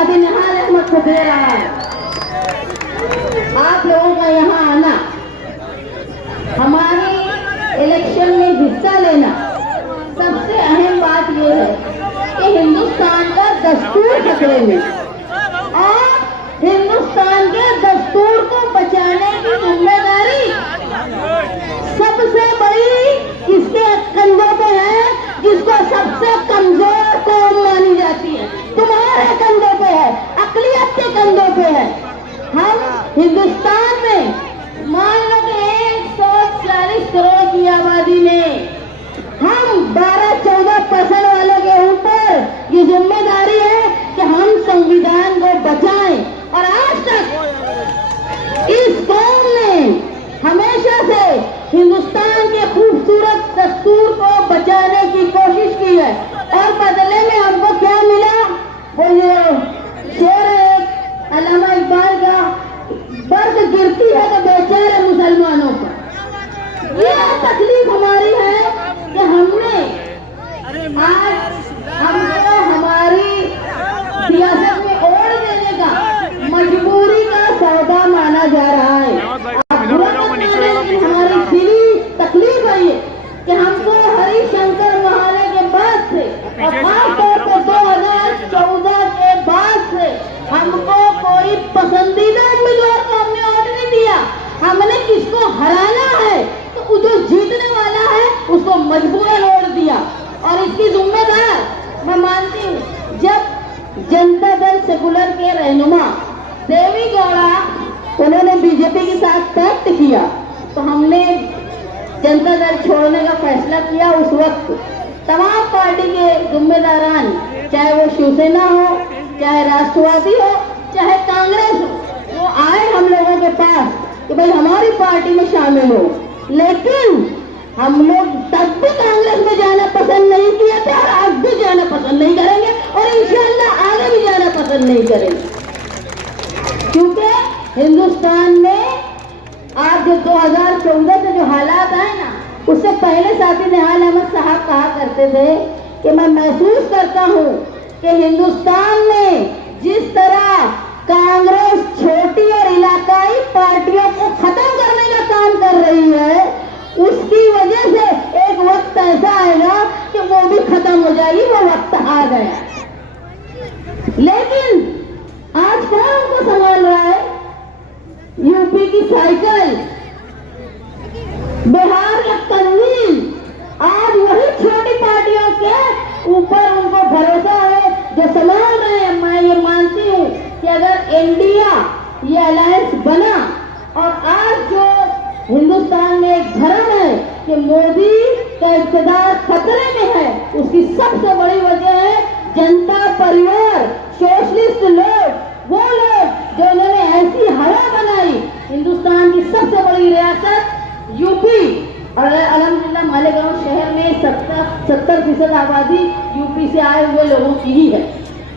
साथी निहाल अहमद को दे रहा है। आप लोगों का यहाँ आना, हमारे इलेक्शन में हिस्सा लेना, सबसे अहम बात यह है कि हिंदुस्तान का दस्तूर खतरे में, और हिंदुस्तान के दस्तूर को बचाने की जिम्मेदारी सबसे बड़ी किसके कंधों पे है, जिसको सबसे कमजोर कौम मानी जाती है, तुम्हारे कंधों पे है, अकलियत के कंधों पे है। हम हिंदुस्तान में मान लो कि 140 करोड़ की आबादी में हम 12-14% वालों के ऊपर ये जिम्मेदारी है कि हम संविधान को बचाएं। और आज तक इस कौम ने हमेशा से हिंदुस्तान के खूबसूरत दस्तूर को बचाने की कोशिश की है, और बदले में हमको क्या मिला? वो ये शेर है अल्लामा इकबाल का, बर्फ गिरती है तो बेचारे मुसलमानों पर। ये तकलीफ हमारी है कि हमने आज हमको हमारी सियासत में ओढ़ देने का मजबूरी का सौदा माना जा रहा है। हमारी दिली तकलीफ है ये कि हमको हरिशंकर महाले के बाद से, और खासतौर पर 2014 के बाद से हमको कोई पसंदीदा उम्मीदवार को हमने वोट नहीं दिया। हमने किसको हराना है तो जो जीतने वाला है उसको मजबूरन वोट दिया। और इसकी जिम्मेदार मैं मानती हूँ, जब जनता दल सेकुलर के रहनुमा देवी गौड़ा उन्होंने बीजेपी के साथ पैक्ट किया तो हमने जनता दल छोड़ने का फैसला किया। उस वक्त तमाम पार्टी के जिम्मेदारान, चाहे वो शिवसेना हो, चाहे राष्ट्रवादी हो, चाहे कांग्रेस हो, वो आए हम लोगों के पास कि भाई हमारी पार्टी में शामिल हो। लेकिन हम लोग तब भी कांग्रेस में जाना पसंद नहीं किया था, और आज भी जाना पसंद नहीं करेंगे, और इंशाअल्लाह आगे भी जाना पसंद नहीं करेंगे। क्योंकि हिंदुस्तान में आज जो 2014 से जो हालात आए ना, उससे पहले साथी निहाल अहमद साहब कहा करते थे कि मैं महसूस करता हूँ कि हिंदुस्तान में जिस तरह कांग्रेस छोटी और इलाकाई पार्टियों को खत्म करने का काम कर रही है, उसकी वजह से एक वक्त ऐसा आएगा कि वो भी खत्म हो जाएगी। वो वक्त आ गया। लेकिन आज कौन उनको संभाल रहा है? यूपी की साइकिल, बिहार का तंजीम, आज वही छोटी पार्टियों के ऊपर उनको भरोसा है जो संभाल रहे हैं। मैं ये मानती हूँ कि अगर इंडिया ये अलायंस बना, और आज जो हिंदुस्तान में एक भ्रम है कि मोदी का इक़्तिदार खतरे में है, उसकी सबसे बड़ी वजह है जनता परिवार, सोशलिस्ट लोग, वो लोग जो इन्होंने ऐसी हवा बनाई। हिंदुस्तान की सबसे बड़ी रियासत यूपी, और अल्हम्दुलिल्लाह मालेगांव शहर में 70% आबादी यूपी से आए हुए लोगों की ही है।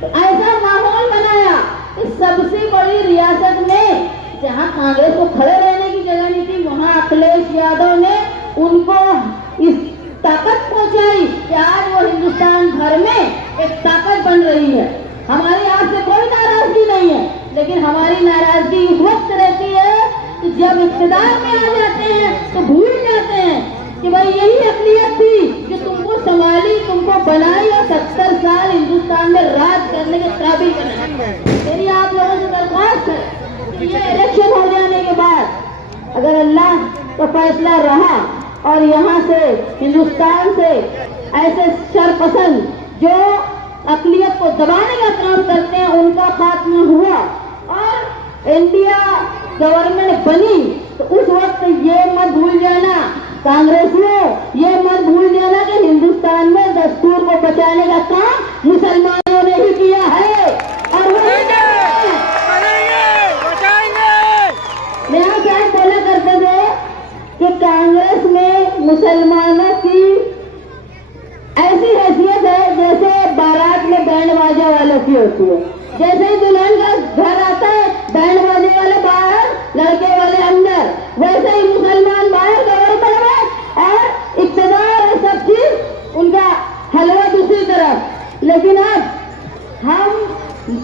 तो ऐसा माहौल बनाया कि सबसे बड़ी रियासत में जहां कांग्रेस को खड़े रहने की जगह नहीं थी, वहां अखिलेश यादव ने उनको इस ताकत पहुंचाई कि आज वो हिंदुस्तान भर में एक ताकत बन रही है। हमारी आपसे कोई नाराजगी नहीं है, लेकिन हमारी नाराजगी उस वक्त रहती है कि जब इक़्तिदार में आ जाते हैं तो भूल जाते हैं कि भाई यही अक़लियत थी जो तुमको संभाली, तुमको बनाई, और 70 साल हिंदुस्तान में राज करने के काबिल बनाई। मेरी आप लोगों से दरख्वास्त है कि ये इलेक्शन हो जाने के बाद अगर अल्लाह का फैसला रहा और यहाँ से हिंदुस्तान से ऐसे शरपसंद जो अक़लियत को दबाने का काम करते हैं उनका खात्मा हुआ और इंडिया गवर्नमेंट बनी, तो उस वक्त ये मत भूल जाना कांग्रेसियों, ये मत भूल जाना कि हिंदुस्तान में दस्तूर को बचाने का काम मुसलमानों ने ही किया है, और वो मेरा साहब बोला करते थे कि कांग्रेस में मुसलमानों की ऐसी हैसियत है जैसे बारात में बैंड बाजा वालों की होती है। जैसे ही दुल्हन का घर आता है, बैंड बाजे वाले बाहर, लड़के वाले अंदर, वैसे ही मुसलमान बाहर गवर्नमेंट में, और इक़्तिदार और सब चीज उनका हलवा दूसरी तरफ। लेकिन अब हम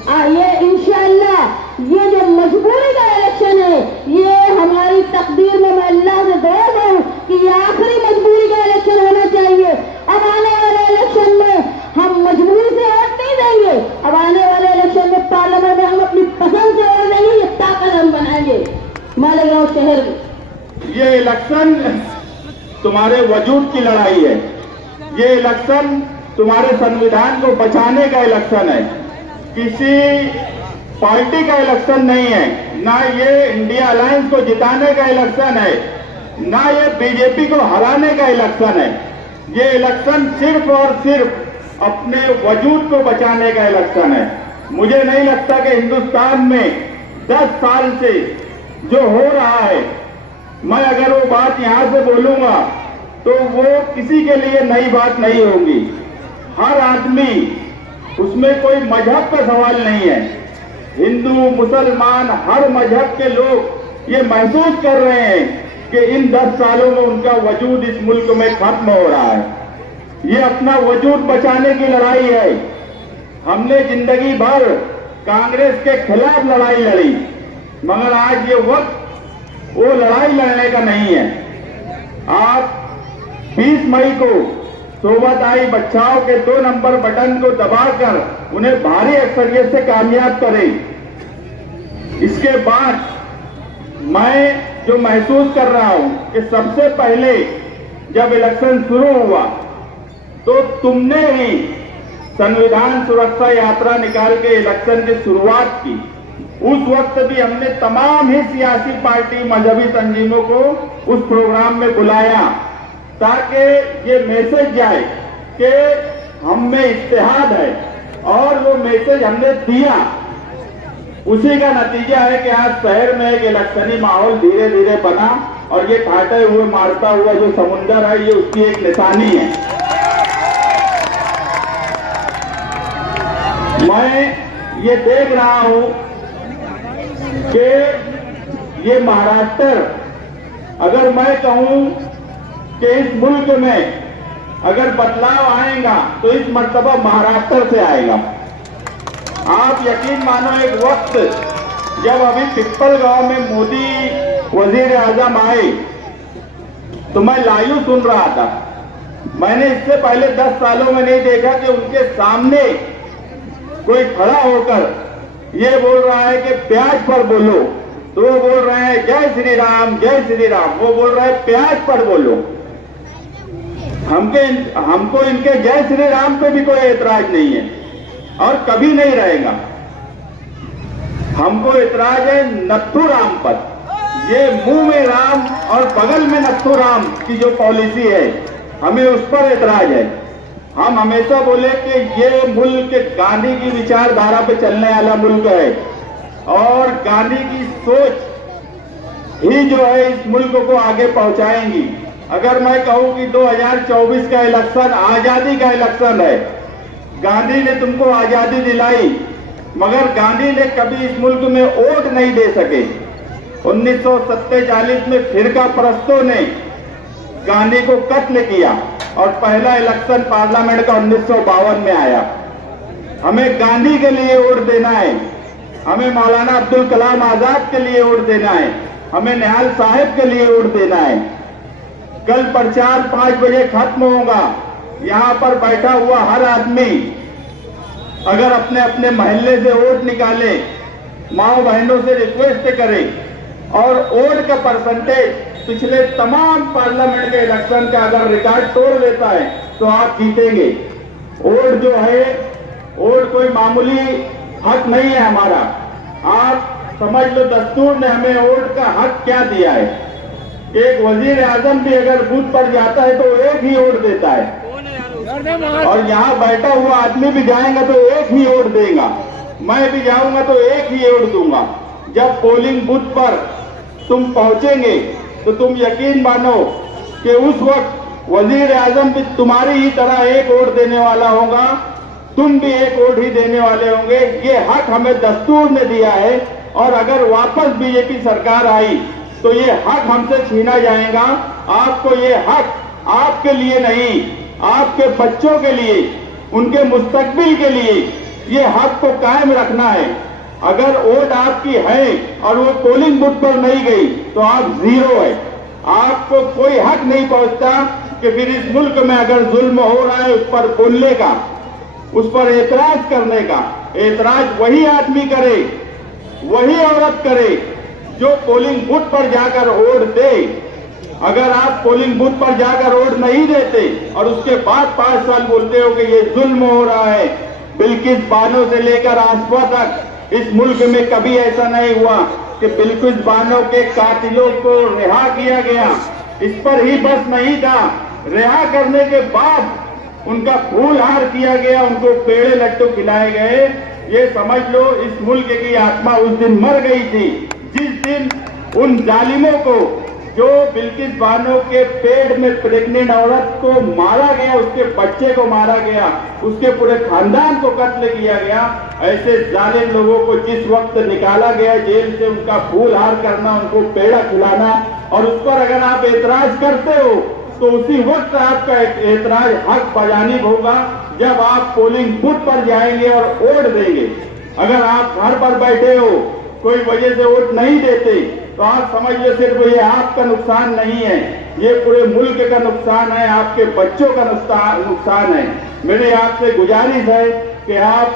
ये इंशाअल्लाह ये जो मजबूरी का इलेक्शन है, ये हमारी तकदीर में मैं अल्लाह से दुआ दूं कि ये आखिरी मजबूरी का इलेक्शन होना चाहिए। अब आने वाले इलेक्शन में हम मजबूरी से वोट नहीं देंगे, अब आने वाले इलेक्शन में पार्लियामेंट में हम अपनी पसंद से वोट देंगे, ये ताकत हम बनाएंगे मालेगांव शहर में। ये इलेक्शन तुम्हारे वजूद की लड़ाई है, ये इलेक्शन तुम्हारे संविधान को बचाने का इलेक्शन है, किसी पार्टी का इलेक्शन नहीं है, ना ये इंडिया अलायंस को जिताने का इलेक्शन है, ना ये बीजेपी को हराने का इलेक्शन है। ये इलेक्शन सिर्फ और सिर्फ अपने वजूद को बचाने का इलेक्शन है। मुझे नहीं लगता कि हिंदुस्तान में 10 साल से जो हो रहा है, मैं अगर वो बात यहां से बोलूंगा तो वो किसी के लिए नई बात नहीं होगी। हर आदमी, उसमें कोई मजहब का सवाल नहीं है, हिंदू मुसलमान हर मजहब के लोग ये महसूस कर रहे हैं कि इन 10 सालों में उनका वजूद इस मुल्क में खत्म हो रहा है। ये अपना वजूद बचाने की लड़ाई है। हमने जिंदगी भर कांग्रेस के खिलाफ लड़ाई लड़ी, मगर आज ये वक्त वो लड़ाई लड़ने का नहीं है। आप 20 मई को सोबत आई बच्चाओं के 2 नंबर बटन को दबाकर उन्हें भारी अक्सरियत से कामयाब करें। इसके बाद मैं जो महसूस कर रहा हूं कि सबसे पहले जब इलेक्शन शुरू हुआ तो तुमने ही संविधान सुरक्षा यात्रा निकाल के इलेक्शन की शुरुआत की। उस वक्त भी हमने तमाम ही सियासी पार्टी मजहबी तंजीमों को उस प्रोग्राम में बुलाया ताकि ये मैसेज जाए कि हम में इत्तेहाद है, और वो मैसेज हमने दिया। उसी का नतीजा है कि आज शहर में एक इलेक्शनी माहौल धीरे धीरे बना, और ये काटे हुए मारता हुआ जो समुंदर है ये उसकी एक निशानी है। मैं ये देख रहा हूं कि ये महाराष्ट्र, अगर मैं कहूं कि इस मुल्क में अगर बदलाव आएगा तो इस मर्तबा महाराष्ट्र से आएगा। आप यकीन मानो, एक वक्त जब अभी पिपलगांव में मोदी वजीर आजम आए तो मैं लाइव सुन रहा था। मैंने इससे पहले 10 सालों में नहीं देखा कि उनके सामने कोई खड़ा होकर ये बोल रहा है कि प्याज पर बोलो, तो वो बोल रहे हैं जय श्री राम जय श्री राम, वो बोल रहे हैं प्याज पर बोलो। हमको इनके जय श्री राम पे भी कोई एतराज नहीं है और कभी नहीं रहेगा। हमको एतराज है नत्थू राम पर। ये मुंह में राम और बगल में नत्थू राम की जो पॉलिसी है, हमें उस पर एतराज है। हम हमेशा बोले कि ये मुल्क गांधी की विचारधारा पे चलने वाला मुल्क है, और गांधी की सोच ही जो है इस मुल्क को आगे पहुंचाएंगी। अगर मैं कहूं कि 2024 का इलेक्शन आजादी का इलेक्शन है, गांधी ने तुमको आजादी दिलाई, मगर गांधी ने कभी इस मुल्क में वोट नहीं दे सके। 1947 में फिरका परस्तों ने गांधी को कत्ल किया, और पहला इलेक्शन पार्लियामेंट का 1952 में आया। हमें गांधी के लिए वोट देना है, हमें मौलाना अब्दुल कलाम आजाद के लिए वोट देना है, हमें निहाल साहब के लिए वोट देना है। कल प्रचार 5 बजे खत्म होगा। यहां पर बैठा हुआ हर आदमी अगर अपने अपने मोहल्ले से वोट निकाले, माओ बहनों से रिक्वेस्ट करे, और वोट का परसेंटेज पिछले तमाम पार्लियामेंट के इलेक्शन का अगर रिकॉर्ड तोड़ देता है तो आप जीतेंगे। वोट जो है, वोट कोई मामूली हक नहीं है हमारा। आप समझ लो, दस्तूर ने हमें वोट का हक क्या दिया है। एक वजीर आजम भी अगर बूथ पर जाता है तो एक ही वोट देता है, और यहाँ बैठा हुआ आदमी भी जाएगा तो एक ही वोट देगा। मैं भी जाऊंगा तो एक ही वोट दूंगा। जब पोलिंग बूथ पर तुम पहुंचेंगे तो तुम यकीन मानो कि उस वक्त वजीर आजम भी तुम्हारी ही तरह एक वोट देने वाला होगा, तुम भी एक वोट ही देने वाले होंगे। ये हक हमें दस्तूर ने दिया है, और अगर वापस बीजेपी सरकार आई तो ये हक हमसे छीना जाएगा। आपको ये हक आपके लिए नहीं, आपके बच्चों के लिए, उनके मुस्तकबिल के लिए ये हक को कायम रखना है। अगर वोट आपकी है और वो पोलिंग बूथ पर नहीं गई तो आप जीरो है। आपको कोई हक नहीं पहुंचता कि फिर इस मुल्क में अगर जुल्म हो रहा है उस पर बोलने का, उस पर एतराज करने का। एतराज वही आदमी करे, वही औरत करे जो पोलिंग बूथ पर जाकर वोट दे। अगर आप पोलिंग बूथ पर जाकर वोट नहीं देते और उसके बाद 5 साल बोलते हो कि ये जुल्म हो रहा है, बिल्किस बानो से लेकर आसपा तक इस मुल्क में कभी ऐसा नहीं हुआ कि बिल्किस बानो के कातिलों को रिहा किया गया। इस पर ही बस नहीं था, रिहा करने के बाद उनका फूल हार किया गया, उनको पेड़े लड्डू खिलाए गए। ये समझ लो इस मुल्क की आत्मा उस दिन मर गई थी जिस दिन उन जालिमों को, जो बिल्किस बानो के पेट में प्रेग्नेंट औरत को मारा गया, उसके बच्चे को मारा गया, उसके पूरे खानदान को कत्ल किया गया, ऐसे जालिम लोगों को जिस वक्त निकाला गया जेल से, उनका फूल हार करना, उनको पेड़ा खिलाना, और उस पर अगर आप एतराज करते हो तो उसी वक्त आपका एतराज हक बजानिब होगा जब आप पोलिंग बूथ पर जाएंगे और वोट देंगे। अगर आप घर पर बैठे हो, कोई वजह से वोट नहीं देते, तो आप समझ लो सिर्फ ये आपका नुकसान नहीं है, ये पूरे मुल्क का नुकसान है, आपके बच्चों का नुकसान है। मेरी आपसे गुजारिश है कि आप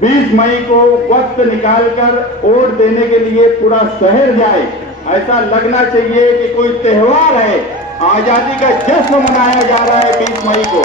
20 मई को वक्त निकालकर वोट देने के लिए पूरा शहर जाए। ऐसा लगना चाहिए कि कोई त्योहार है, आजादी का जश्न मनाया जा रहा है 20 मई को।